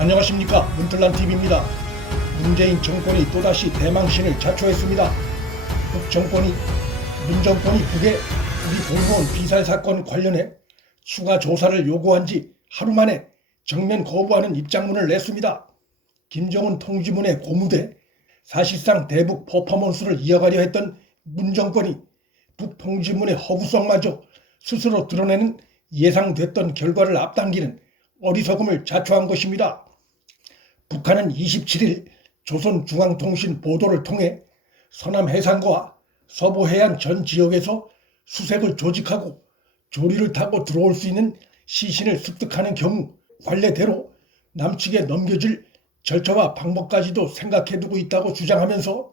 안녕하십니까, 문틀란TV입니다. 문재인 정권이 또다시 대망신을 자초했습니다. 문 정권이 북의 우리 공무원 피살 사건 관련해 추가 조사를 요구한 지 하루 만에 정면 거부하는 입장문을 냈습니다. 김정은 통지문에 고무돼 사실상 대북 퍼포먼스를 이어가려 했던 문 정권이 북 통지문의 허구성마저 스스로 드러내는 예상됐던 결과를 앞당기는 어리석음을 자초한 것입니다. 북한은 27일 조선중앙통신 보도를 통해 서남 해상과 서부 해안 전 지역에서 수색을 조직하고 조리를 타고 들어올 수 있는 시신을 습득하는 경우 관례대로 남측에 넘겨줄 절차와 방법까지도 생각해두고 있다고 주장하면서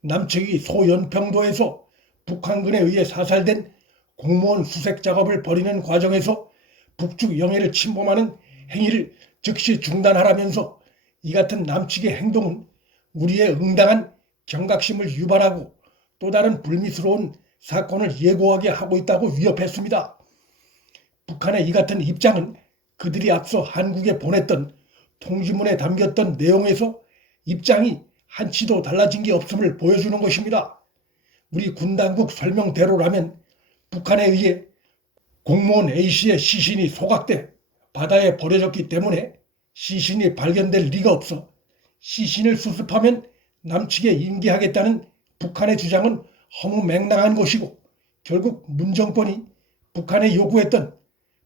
남측이 소연평도에서 북한군에 의해 사살된 공무원 수색 작업을 벌이는 과정에서 북측 영해를 침범하는 행위를 즉시 중단하라면서 이 같은 남측의 행동은 우리의 응당한 경각심을 유발하고 또 다른 불미스러운 사건을 예고하게 하고 있다고 위협했습니다. 북한의 이 같은 입장은 그들이 앞서 한국에 보냈던 통지문에 담겼던 내용에서 입장이 한치도 달라진 게 없음을 보여주는 것입니다. 우리 군당국 설명대로라면 북한에 의해 공무원 A씨의 시신이 소각돼 바다에 버려졌기 때문에 시신이 발견될 리가 없어 시신을 수습하면 남측에 인계하겠다는 북한의 주장은 허무맹랑한 것이고, 결국 문 정권이 북한에 요구했던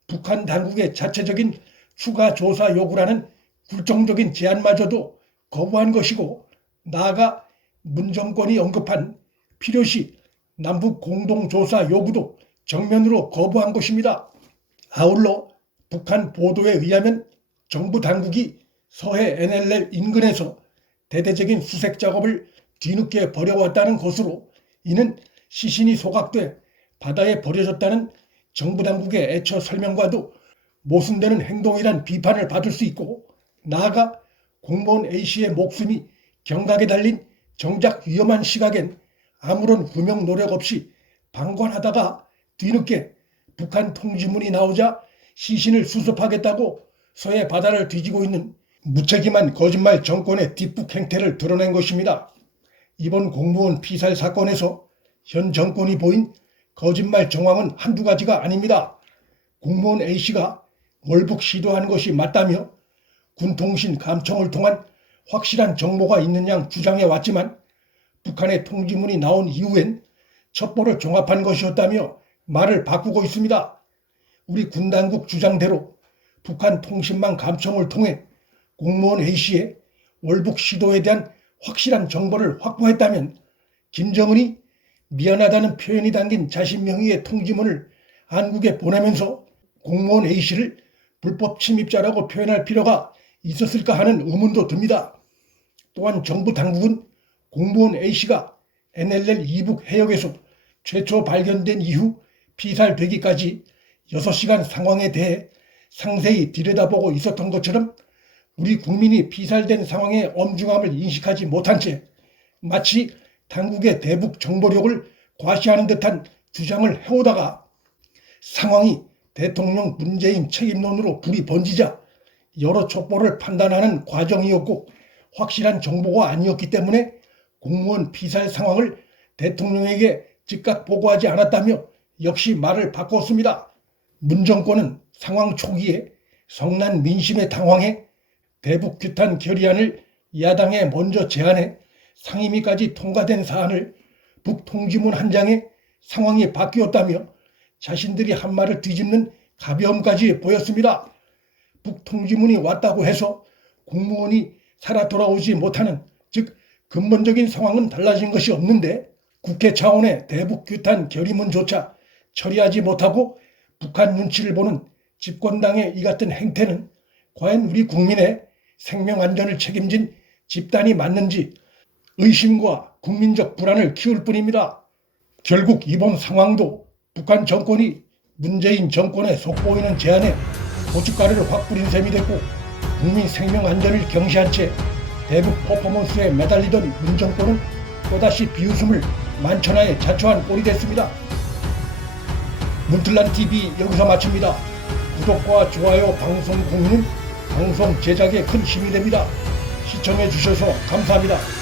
북한 당국의 자체적인 추가 조사 요구라는 굴종적인 제안마저도 거부한 것이고, 나아가 문 정권이 언급한 필요시 남북 공동조사 요구도 정면으로 거부한 것입니다. 아울러 북한 보도에 의하면 정부 당국이 서해 NLL 인근에서 대대적인 수색 작업을 뒤늦게 벌여왔다는 것으로 이는 시신이 소각돼 바다에 버려졌다는 정부 당국의 애처 설명과도 모순되는 행동이란 비판을 받을 수 있고, 나아가 공무원 A씨의 목숨이 경각에 달린 정작 위험한 시각엔 아무런 구명 노력 없이 방관하다가 뒤늦게 북한 통지문이 나오자 시신을 수습하겠다고 서해 바다를 뒤지고 있는 무책임한 거짓말 정권의 뒷북 행태를 드러낸 것입니다. 이번 공무원 피살 사건에서 현 정권이 보인 거짓말 정황은 한두 가지가 아닙니다. 공무원 A씨가 월북 시도한 것이 맞다며 군통신 감청을 통한 확실한 정보가 있는 양 주장해 왔지만 북한의 통지문이 나온 이후엔 첩보를 종합한 것이었다며 말을 바꾸고 있습니다. 우리 군당국 주장대로 북한 통신망 감청을 통해 공무원 A씨의 월북 시도에 대한 확실한 정보를 확보했다면 김정은이 미안하다는 표현이 담긴 자신 명의의 통지문을 한국에 보내면서 공무원 A씨를 불법 침입자라고 표현할 필요가 있었을까 하는 의문도 듭니다. 또한 정부 당국은 공무원 A씨가 NLL 이북 해역에서 최초 발견된 이후 피살되기까지 6시간 상황에 대해 상세히 들여다보고 있었던 것처럼 우리 국민이 피살된 상황의 엄중함을 인식하지 못한 채 마치 당국의 대북 정보력을 과시하는 듯한 주장을 해오다가 상황이 대통령 문재인 책임론으로 불이 번지자 여러 촉보를 판단하는 과정이었고 확실한 정보가 아니었기 때문에 공무원 피살 상황을 대통령에게 즉각 보고하지 않았다며 역시 말을 바꿨습니다. 문 정권은 상황 초기에 성난 민심에 당황해 대북 규탄 결의안을 야당에 먼저 제안해 상임위까지 통과된 사안을 북통지문 한 장에 상황이 바뀌었다며 자신들이 한 말을 뒤집는 가벼움까지 보였습니다. 북통지문이 왔다고 해서 공무원이 살아 돌아오지 못하는, 즉 근본적인 상황은 달라진 것이 없는데 국회 차원의 대북 규탄 결의문조차 처리하지 못하고 북한 눈치를 보는 집권당의 이 같은 행태는 과연 우리 국민의 생명 안전을 책임진 집단이 맞는지 의심과 국민적 불안을 키울 뿐입니다. 결국 이번 상황도 북한 정권이 문재인 정권에 속보이는 제안에 고춧가루를 확 뿌린 셈이 됐고, 국민 생명 안전을 경시한 채 대북 퍼포먼스에 매달리던 문 정권은 또다시 비웃음을 만천하에 자초한 꼴이 됐습니다. 문틀란TV 여기서 마칩니다. 구독과 좋아요, 방송 공유는 방송 제작에 큰 힘이 됩니다. 시청해 주셔서 감사합니다.